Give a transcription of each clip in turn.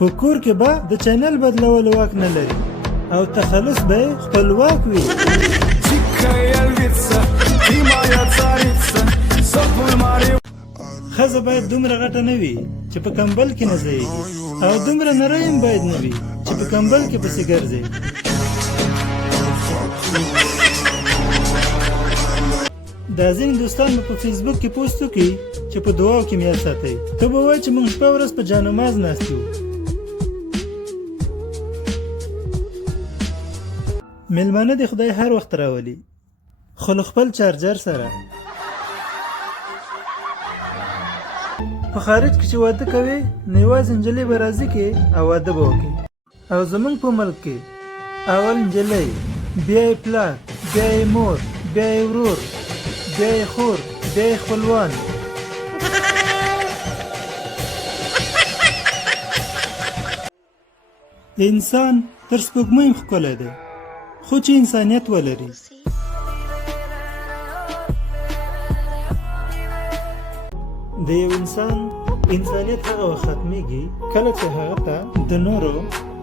په کور کې به د چینل بدلولو واک نه لري او تخلص به خپلواک وي. ښځه باید دومره غټه نه وي چې په کمبل کې نه ځایږي او دومره نری هم باید نه وي چې په کمبل کې پسې ګرځي. دا ځینې دوستان مې په فیسبوک کې پوسټ وکړي چې په دعاو کې مې یاد ساتئ. ته به وایې چې موږ شپه ورځ په جانماز ناست یو. میلمانه دې خدای هر وخت راولي خو له خپل چارجر سره. په خارج کې چې واده کوي نو یوازې نجلۍ به راځي کې او واده به وکړي او زمونږ په ملک کې اول نجلۍ بیا یې پلار بیا یې مور بیا یې ورور بیا یې خور بیا یې خپلوان. انسان تر سپوږمۍ هم ښکلی دی خو چې انسانیت ولري. د یو انسان انسانیت هغه وخت ختمیږي کله چې هغه ته د نورو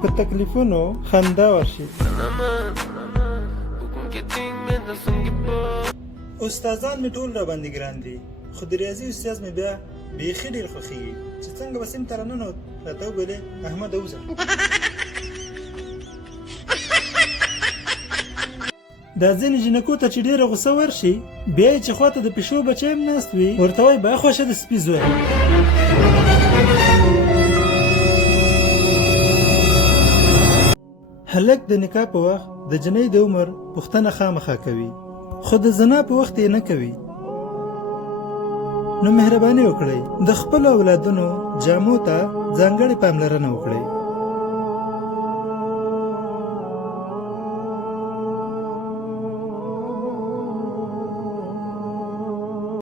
په تکلیفونو خندا ورشي. استادان مې ټول را باندې ګران دي خو د ریاضي استاد مې بیا بیخي ډېر خوښېږي چې څنګه به سیم ته راننوت راته وویلې احمد وځه. دا ځینې جنکو ته چې ډېره غوسه ورشي بیا یې چې خواته د پیشو بچی هم ناست وي ورته وایي به خوښه د سپي زوی. هلک د نکاح په وخت د جنۍ د عمر پوښتنه خامخا کوي خو د زنا په وخت یې نه کوي. نو مهرباني وکړئ د خپلو اولادونو جامو ته ځانګړې پاملرنه وکړئ.